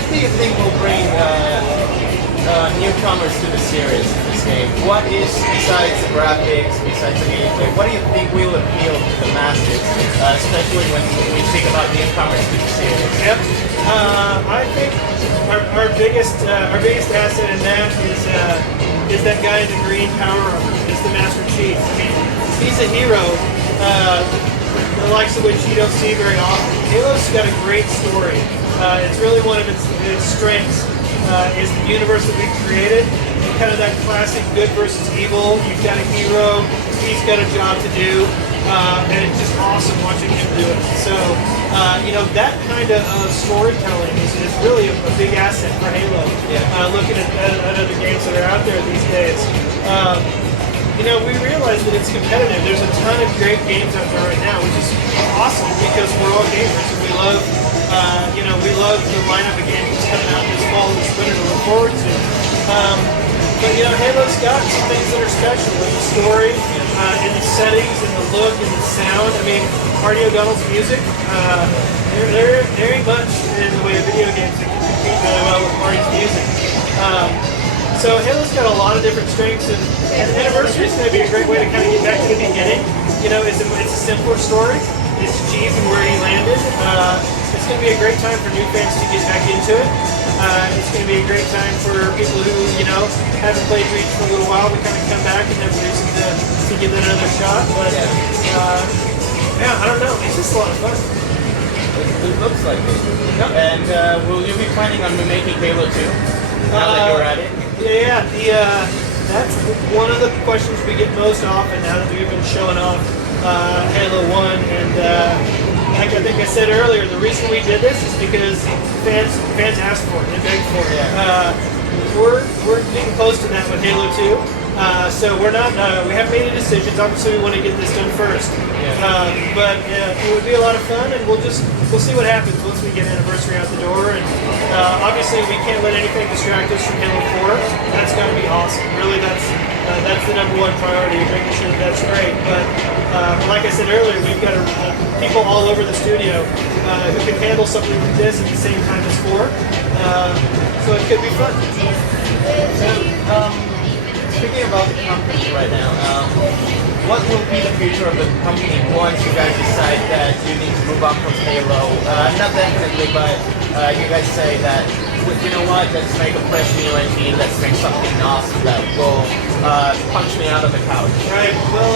what do you think will bring newcomers to the series, to this game? What is, besides the graphics, besides the gameplay, what do you think will appeal to the masses, especially when we think about newcomers to the series? Yep. I think our biggest asset in that is that guy in the green power armor. Is the Master Chief. I mean, he's a hero, the likes of which you don't see very often. Halo's got a great story. It's really one of its strengths. Is the universe that we've created, and kind of that classic good versus evil. You've got a hero, he's got a job to do, and it's just awesome watching him do it. So, that kind of storytelling is really a big asset for Halo. Yeah. Looking at other games that are out there these days. We realize that it's competitive. There's a ton of great games out there right now, which is awesome because we're all gamers and we love the lineup of games coming out this fall and this winter to look forward to. But Halo's got some things that are special in the story, in the settings, in the look, in the sound. I mean, Marty O'Donnell's music, there ain't much in the way of video games that can compete really well with Marty's music. So Halo's got a lot of different strengths, and Anniversary is going to be a great way to kind of get back to the beginning. It's a simpler story. It's Chief and where he landed. It's going to be a great time for new fans to get back into it. It's going to be a great time for people who, haven't played Reach for a little while. We kind of come back and have reason to give it another shot. But, I don't know. It's just a lot of fun. It looks like it. Yep. And will you be planning on making Halo 2 now that you're at it? Yeah. That's one of the questions we get most often now that we've been showing off Halo 1. And like I think I said earlier, the reason we did this is because fans asked for it and begged for it. We're getting close to that with Halo 2. So we're not. We haven't made any decisions. Obviously, we want to get this done first. But it would be a lot of fun, and we'll see what happens once we get Anniversary out the door. And obviously, we can't let anything distract us from Halo 4. That's got to be awesome. Really, that's the number one priority, making sure that that's great. But like I said earlier, we've got people all over the studio who can handle something like this at the same time as 4. So it could be fun. Speaking about the company right now, what will be the future of the company once you guys decide that you need to move on from Halo? Not definitely, but you guys say that, you know what, let's make a fresh new engine, let's make something awesome that will punch me out of the couch. Right. Well,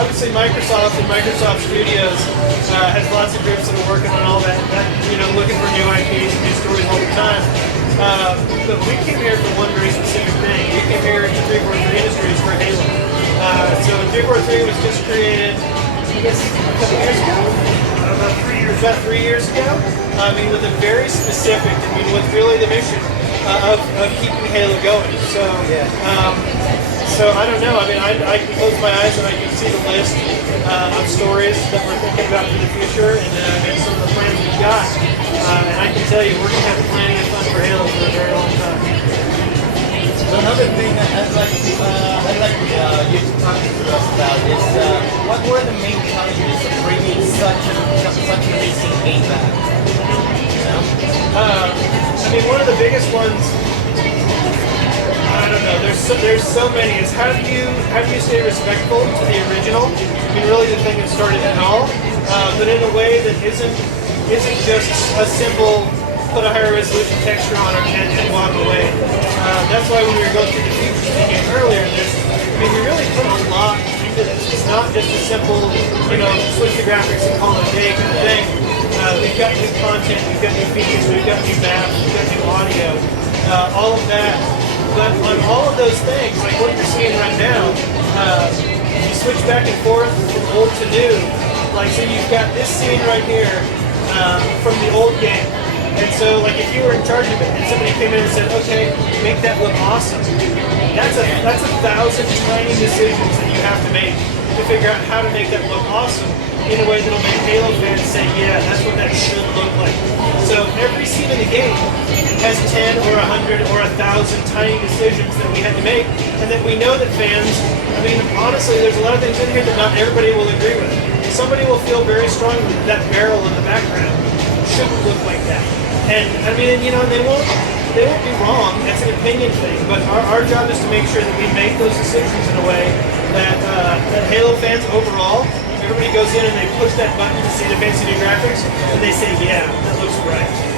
obviously Microsoft and Microsoft Studios has lots of groups that are working on all that, looking for new IPs and new stories all the time. But we came here for one very specific thing. We came here to 343 Industries for Halo. So 343 was just created, I guess, a couple years ago? About 3 years ago. With a very specific, with really the mission of keeping Halo going. So, so I don't know. I can close my eyes and I can see the list of stories that we're thinking about for the future and some of the plans we've got. And I can tell you, we're going to have plenty of fun for Halo for a very long time. So another thing that I'd like you to talk to us about is what were the main challenges of bringing such an amazing game back? One of the biggest ones, I don't know. There's so many. Is how do you stay respectful to the original? Really the thing that started it all, but in a way that isn't just a simple put a higher resolution texture on it and walk away. That's why when we were going through the features speaking earlier, we really put a lot into this. It's not just a simple, switch the graphics and call it a day kind of thing. We've got new content, we've got new features, we've got new maps, we've got new audio, all of that. But on all of those things, like what you're seeing right now, you switch back and forth from old to new. So you've got this scene right here from the old game. And so, if you were in charge of it, and somebody came in and said, "Okay, make that look awesome," that's 1,000 tiny decisions that you have to make to figure out how to make that look awesome in a way that'll make Halo fans say, "Yeah, that's what that should look like." So every scene in the game has 10 or 100 or 1,000 tiny decisions that we had to make, and that we know that fans. Honestly, there's a lot of things in here that not everybody will agree with. Somebody will feel very strongly that barrel in the background shouldn't look like that. And I mean, you know, they won't be wrong. It's an opinion thing. But our job is to make sure that we make those decisions in a way that that Halo fans overall, everybody goes in and they push that button to see the fancy new graphics, and they say, yeah, that looks right.